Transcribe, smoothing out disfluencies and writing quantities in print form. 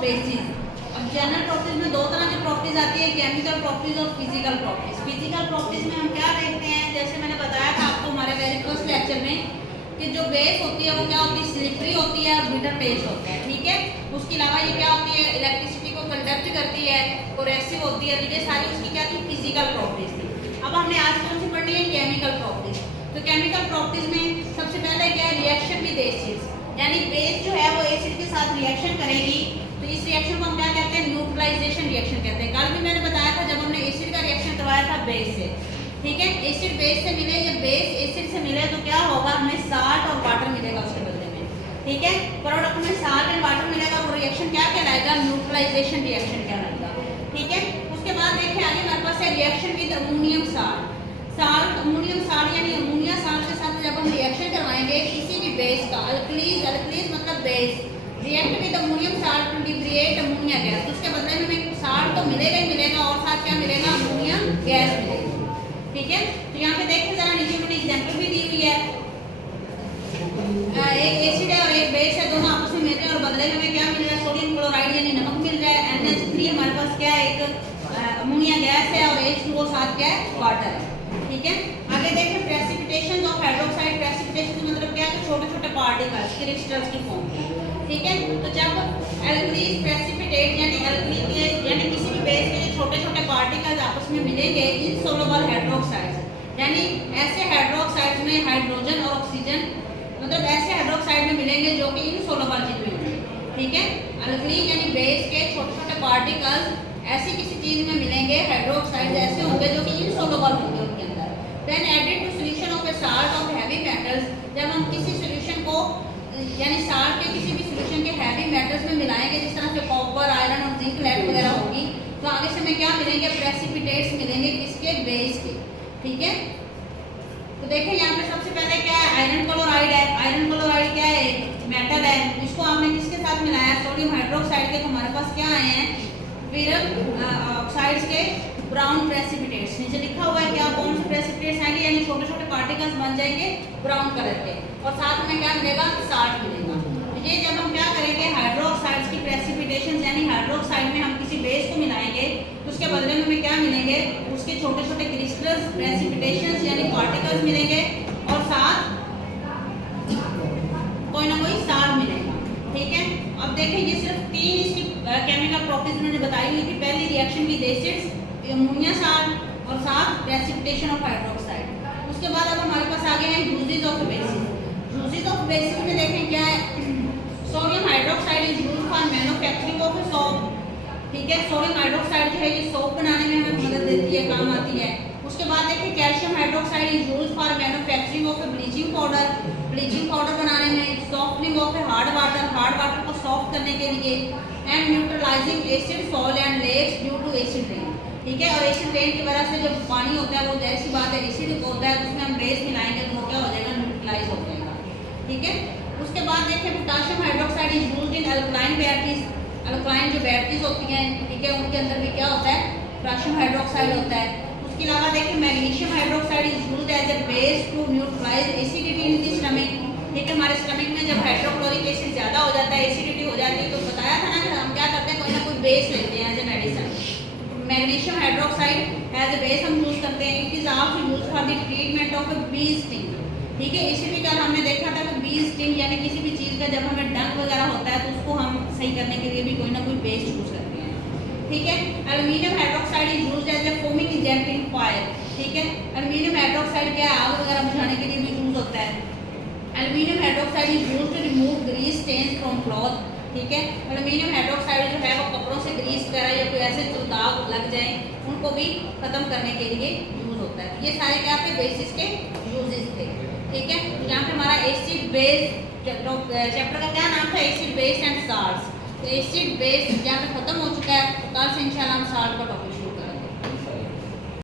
Basis. अब general properties में दो तरह की प्रॉपर्टीज आती है, केमिकल प्रॉपर्टीज और फिजिकल प्रॉपर्टीज। फिजिकल प्रॉपर्टीज में हम क्या देखते हैं, जैसे मैंने बताया था आपको हमारे वेरी फर्स्ट लेक्चर में कि जो बेस होती है वो क्या होती है, स्लिपरी होती है और बिटर टेस्ट होता है, ठीक है। उसके अलावा ये क्या होती है, इलेक्ट्रिसिटी को कंडक्ट करती है, कोरेसिव होती है। तो ये सारी उसकी क्या थी, फिजिकल प्रॉपर्टीज थी। अब हमने आज कौन सी पढ़नी है, केमिकल प्रॉपर्टीज। तो केमिकल प्रॉपर्टीज में सबसे पहले क्या है, रिएक्शन विद एसिड्स, यानी बेस जो है वो एसिड के साथ रिएक्शन करेगी। तो इस रिएक्शन को हम क्या कहते हैं, न्यूट्रलाइजेशन रिएक्शन कहते हैं। कल भी मैंने बताया था जब हमने एसिड का रिएक्शन करवाया था बेस से, ठीक है। एसिड बेस से मिले या बेस एसिड से मिले तो क्या होगा, हमें साल्ट और वाटर मिलेगा उसके बदले में, ठीक है। प्रोडक्ट में साल्ट एंड वाटर मिलेगा, वो रिएक्शन क्या कहलाएगा, न्यूट्रलाइजेशन रिएक्शन कहलाएगा, ठीक है। उसके बाद देखिए आगे हमारे पास है reaction with ammonium salt. Salt ammonium salt यानी अमोनिया साल्ट के साथ जब हम रिएक्शन करवाएंगे किसी भी बेस का, अल्कलीज, अल्कलीज मतलब base, react with ammonium salt to liberate ammonia gas. तो उसके बदले में हमें साल्ट तो मिलेगा ही मिलेगा और साथ क्या मिलेगा, अमोनिया गैस मिलेगी, ठीक है। तो यहाँ पे देखिए जरा नीचे मैंने एग्जांपल भी दी हुई है, एक एसिड है और एक बेस है, दोनों आपस में मिल रहे हैं और बदले में हमें क्या मिल रहा है, सोडियम क्लोराइड यानी नमक मिल रहा है। NH3 हमारे पास क्या है, एक अमोनिया गैस है और H2O साथ क्या है, वाटर है, ठीक है। आगे देखिए प्रेसिपिटेशन ऑफ हाइड्रोक्साइड। प्रेसिपिटेशन मतलब क्या है, छोटे छोटे पार्टिकल्स क्रिस्टल्स की फॉर्म में, ठीक है। तो जब एल्कलीज प्रेसिपिटेट यानी एल्कली यानी किसी भी बेस के छोटे छोटे पार्टिकल्स आपस में मिलेंगे, इनसोल्युबल हाइड्रोक्साइड्स, यानी ऐसे हाइड्रोक्साइड्स में हाइड्रोजन और ऑक्सीजन, मतलब ऐसे हाइड्रोक्साइड में मिलेंगे जो कि इनसोल्युबल चीज में होंगे, ठीक है। एल्कली यानी बेस के छोटे छोटे पार्टिकल्स ऐसी किसी चीज में मिलेंगे, हाइड्रोक्साइड ऐसे होंगे जो कि इनसोल्युबल होंगे उनके अंदर। Then added to solution of a salt of heavy metals. जब हम किसी सॉल्यूशन को यानी साल्ट के किसी भी सॉल्यूशन के हैवी मेटल्स में मिलाएंगे, जिस तरह से कॉपर, आयरन और जिंक, लेड वगैरह होगी, तो आगे से हमें क्या मिलेंगे, प्रेसिपिटेट्स मिलेंगे, किसके, बेस के, ठीक है। तो देखिए यहाँ पे सबसे पहले क्या है, आयरन क्लोराइड है। आयरन क्लोराइड क्या है, मेटल है, इसको हमने किसके साथ मिलाया, सोडियम हाइड्रोक्साइड के। तो हमारे पास क्या आए हैं, फिर ऑक्साइड्स के ब्राउन प्रेसिपिटेट्स। नीचे लिखा हुआ है क्या, कौन से प्रेसिपिटेट्स आएंगे, यानी छोटे छोटे पार्टिकल्स बन जाएंगे ब्राउन कलर के, और साथ में क्या मिलेगा, साल्ट मिलेगा। तो ये जब हम क्या करेंगे, हाइड्रोक्साइड्स की प्रेसिपिटेशन यानी हाइड्रोक्साइड में हम किसी बेस को मिलाएंगे तो उसके बदले में हमें क्या मिलेंगे, उसके छोटे छोटे क्रिस्टल्स प्रेसिपिटेशन यानी पार्टिकल्स मिलेंगे और साथ कोई ना कोई साल्ट मिलेगा, ठीक है। अब देखें ये सिर्फ तीन इसकी केमिकल प्रॉपर्टीज मैंने बताई हुई थी। पहली reaction with acids, ammonia salt और साथ प्रेसिपिटेशन ऑफ हाइड्रोक्साइड। उसके बाद अब हमारे पास आ गए हैं uses of basis. Uses of basis में देखें क्या है, sodium hydroxide is used for manufacturing of soap, ठीक है। सोडियम हाइड्रोक्साइड जो है ये सोप बनाने में हमें मदद देती है, काम आती है। उसके बाद देखिए calcium hydroxide is used for manufacturing of bleaching powder, bleaching powder बनाने में, सॉफ्टनिंग ऑफ हार्ड वाटर को सॉफ्ट करने के लिए, and neutralizing acid salt and lakes due to acid rain, ठीक है। और एसिड रेन की वजह से जब पानी होता है वो जैसी बात है एसिड होता है, उसमें हम बेस मिलाएंगे तो वो क्या हो जाएगा, न्यूट्रलाइज हो जाएगा, ठीक है। उसके बाद देखिए potassium hydroxide is used in alkaline batteries. Alkaline जो बैटरीज होती हैं, ठीक है, उनके अंदर भी क्या होता है, पोटेशियम हाइड्रोक्साइड होता है। उसके अलावा देखिए magnesium hydroxide is used as a base to neutralize acidity in the stomach, ठीक है। हमारे स्टमक में जब हाइड्रोक्लोरिक एसिड ज़्यादा हो जाता है, एसिडिटी हो जाती है, तो बताया था ना कि हम क्या करते हैं, कोई ना कोई बेस लेते हैं as a medicine. Magnesium hydroxide as a base हम यूज़ करते हैं। It is also used for the treatment of bee sting, ठीक है। इसी भी कल हमने देखा था कि बी स्टिंग यानी किसी भी चीज़ का जब हमें डंक वगैरह होता है तो उसको हम सही करने के लिए भी कोई ना कोई बेस यूज़ करते हैं, ठीक है। Aluminium hydroxide is used as a foaming agent in fire, ठीक है। एल्यूमिनियम हाइड्रोक्साइड क्या है, आग वगैरह बुझाने के लिए भी यूज़ होता है। Aluminium hydroxide is used to remove grease stains from cloth, ठीक है। एल्यूमिनियम हाइड्रोक्साइड जो है वो कपड़ों से ग्रीस वगैरह या कोई ऐसे जो दाग लग जाए उनको भी खत्म करने के लिए यूज होता है। ये सारे क्या थे, बेसिस के यूजेस थे, ठीक है। यहाँ पे हमारा एसिड बेस चैप्टर का क्या नाम था, एसिड बेस एंड साल्ट्स। तो एसिड बेस यहाँ पे खत्म हो चुका है, कल से इंशाल्लाह हम साल्ट का टॉपिक